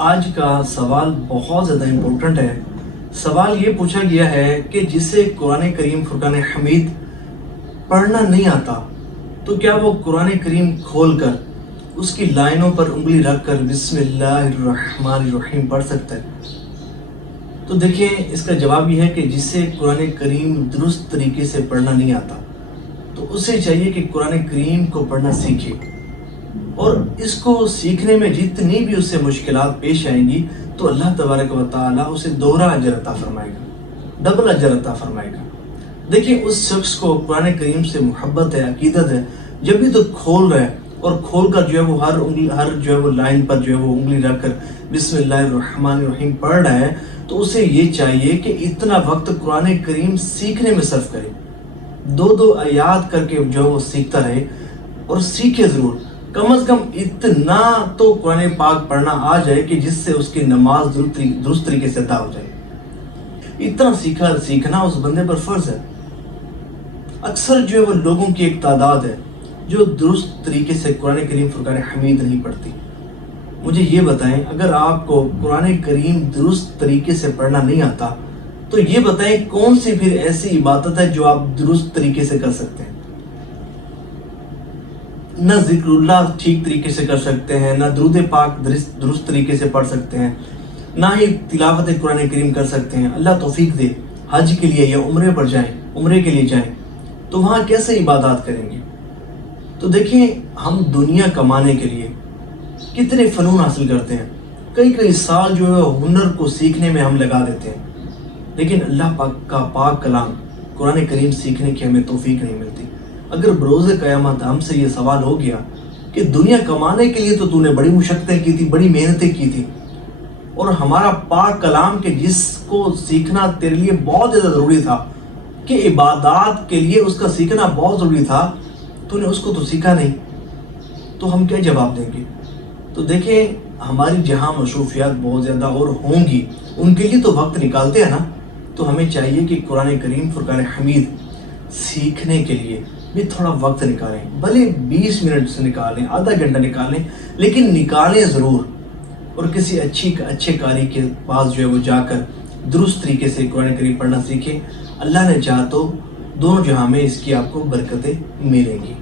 آج کا سوال بہت زیادہ امپورٹنٹ ہے۔ سوال یہ پوچھا گیا ہے کہ جسے قرآن کریم فرقان حمید پڑھنا نہیں آتا تو کیا وہ قرآن کریم کھول کر اس کی لائنوں پر انگلی رکھ کر بسم اللہ الرحمن الرحیم پڑھ سکتا ہے؟ تو دیکھیں، اس کا جواب یہ ہے کہ جسے قرآن کریم درست طریقے سے پڑھنا نہیں آتا تو اسے چاہیے کہ قرآن کریم کو پڑھنا سیکھے، اور اس کو سیکھنے میں جتنی بھی اسے مشکلات پیش آئیں گی تو اللہ تبارک و تعالیٰ اسے دوہرا اجر عطا فرمائے گا، ڈبل اجر عطا فرمائے گا۔ دیکھیں، اس شخص کو قرآن کریم سے محبت ہے، عقیدت ہے، جب بھی تو کھول رہا ہے اور کھول کر جو ہے وہ ہر لائن پر جو ہے وہ انگلی رکھ کر بسم اللہ الرحمن الرحیم پڑھ رہا ہے، تو اسے یہ چاہیے کہ اتنا وقت قرآن کریم سیکھنے میں صرف کرے، دو آیات کر کے جو ہے وہ سیکھتا رہے، اور سیکھے ضرور، کم از کم اتنا تو قرآن پاک پڑھنا آ جائے کہ جس سے اس کی نماز درست طریقے سے ادا ہو جائے۔ اتنا سیکھنا اس بندے پر فرض ہے۔ اکثر جو ہے وہ لوگوں کی ایک تعداد ہے جو درست طریقے سے قرآن کریم فرقان حمید نہیں پڑھتی۔ مجھے یہ بتائیں، اگر آپ کو قرآن کریم درست طریقے سے پڑھنا نہیں آتا تو یہ بتائیں کون سی پھر ایسی عبادت ہے جو آپ درست طریقے سے کر سکتے ہیں؟ نہ ذکر اللہ ٹھیک طریقے سے کر سکتے ہیں، نہ درود پاک درست طریقے سے پڑھ سکتے ہیں، نہ ہی تلاوت قرآن کریم کر سکتے ہیں۔ اللہ توفیق دے، حج کے لیے یا عمرے پر جائیں، عمرے کے لیے جائیں تو وہاں کیسے عبادات کریں گے؟ تو دیکھیں، ہم دنیا کمانے کے لیے کتنے فنون حاصل کرتے ہیں، کئی سال جو ہے ہنر کو سیکھنے میں ہم لگا دیتے ہیں، لیکن اللہ پاک کا پاک کلام قرآن کریم سیکھنے کی ہمیں توفیق نہیں ملتی۔ اگر بروز قیامت ہم سے یہ سوال ہو گیا کہ دنیا کمانے کے لیے تو نے بڑی مشقتیں کی تھی، بڑی محنتیں کی تھی، اور ہمارا پاک کلام کے جس کو سیکھنا تیرے لیے بہت زیادہ ضروری تھا، کہ عبادات کے لیے اس کا سیکھنا بہت ضروری تھا، تو نے اس کو تو سیکھا نہیں، تو ہم کیا جواب دیں گے؟ تو دیکھیں، ہماری جہاں مصروفیات بہت زیادہ اور ہوں گی، ان کے لیے تو وقت نکالتے ہیں نا، تو ہمیں چاہیے کہ قرآن کریم فرقان حمید سیکھنے کے لیے بھی تھوڑا وقت نکالیں، بھلے 20 منٹ سے نکالیں، آدھا گھنٹہ نکالیں، لیکن نکالیں ضرور، اور کسی اچھے قاری کے پاس جو ہے وہ جا کر درست طریقے سے قرآن کریم پڑھنا سیکھیں۔ اللہ نے چاہا تو دونوں جہاں میں اس کی آپ کو برکتیں ملیں گی۔